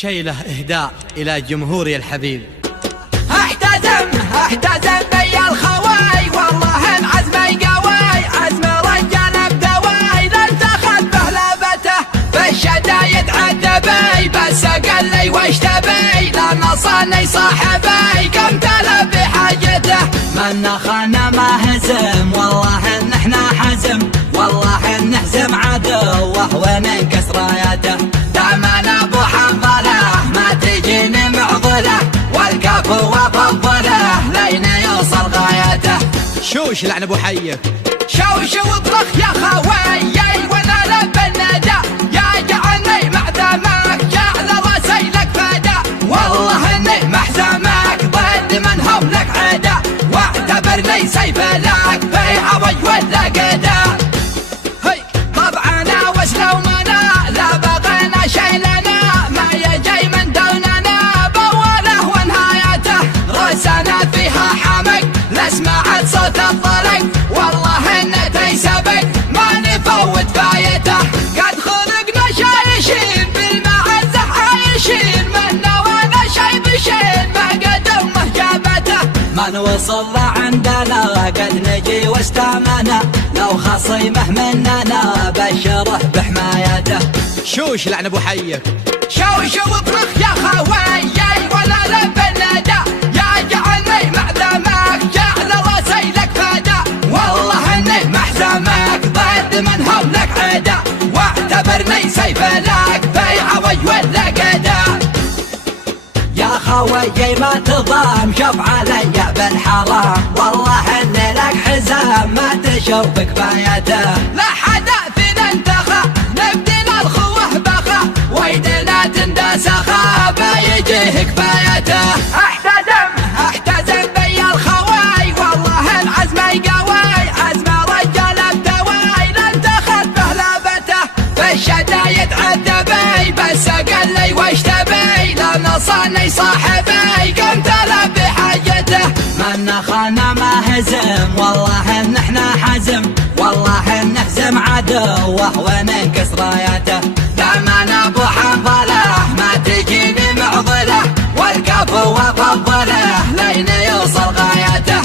شيله إهداء إلى جمهوري الحبيب. احتزم بي الخواي، والله العزم قواي، عزم رجال بدواي، لن تاخذ بهلبته بالشدايد عذبي، بس قال لي وش تبي لان صاني صاحبي، كم تلب بحاجته من خان ما هزم، والله ان احنا حزم، والله ان نهزم عدوه وننكس رايته، دامنا ابو حنظله ما تجيني معضله، والكفو وفضله لين يوصل غايته. شوش لعن ابو حيه، شوش واطرخ يا خواي، وانا لب الندى يا جعلني معدمك، جعل راسي لك فدا، والله اني محزمك ضد من هم لك عدا، واعتبرني سيف لك في عوج ولا قدا. طبعنا وسلومنا لا بغينا شي لنا، ما يجي من دوننا بوله ونهايته، راسنا فيها حمق لسمعت صوت الطلق، والله انه تيسبق ما نفوت فايته، قد خلقنا شايشين بالمعزة عايشين، من نوانا شي بشين ما قد امه جابته، من وصل عندنا قد نجي واستامنا، لو خصيمه مننا بشره بحمايته. شوش لعن ابو حيه، شوش واطرخ يا خواي، وانا لب الندى يا جعلني معدمك، جعل راسي لك فدا، والله اني محزمك ضد من هم لك عدا، واعتبرني سيف لك في عوج ولا قدا. يا خوي ما تضام شوف علي بالحرام، والله اني لك حزام ما تشوف كفايته، لا حدا فينا انتخى نبدل الخوه بخا، ويدنا تندس خا يجيه كفايته. احتزم بي الخواي، والله العزم قواي، عزم رجال بدواي، لن تاخذ بهلبته بالشدايد عذبي، بس قال لي وش تبي لان صاني صاحبي، قمت له بحاجته من خان ما هزم، والله ان احنا حزم، والله ان نهزم عدوه وننكس رايته، دامنا ابو حنظله ما تجيني معضله، والكفو وفضله لين يوصل غايته.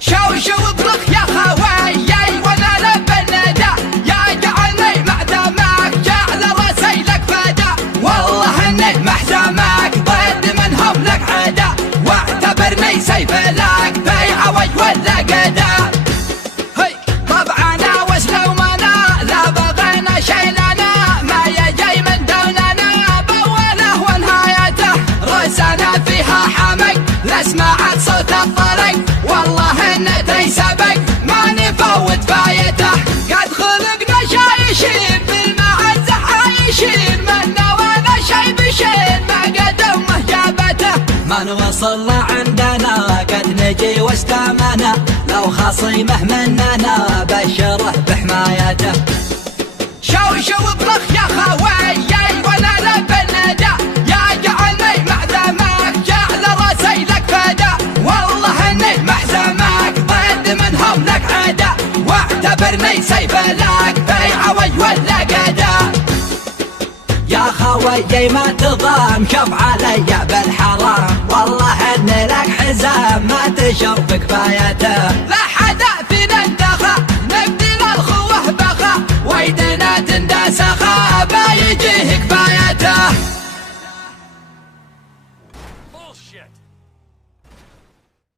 شوش واطرخ يا خواي، وانا لب الندى يا جعلني معدمك، جعل راسي لك فدا، والله اني محزمك ضد من هم لك عدا، واعتبرني سيف لك في عوج ولا قدا. طبعنا وسلومنا لا بغينا شي لنا، ما يجي من دوننا بوله ونهايته، راسنا فيها حمق لسمعت صوت الطلق، والله انه تيسبق ما نفوت فايته، قد خلقنا شايشين بالمعزة عايشين، من نوانا شي بشين ما قد امه جابته، من وصل عندنا قد نجي واستامنا، لو خصيمه مننا بشره بحمايته. شوش واطرخ يا خواي، وانا لب الندى يا جعلني معدمك، جعل راسي لك فدا، والله اني محزمك ضد من هم لك عدا، واعتبرني سيف لك في عوج ولا قدا. يا خوي ما تضام شوف علي بالحرام، والله اني لك حزام ما تشوف كفايته، لا حدا فينا انتخى نبدل الخوه بخا، ويدنا تندس خا يجيه كفايته.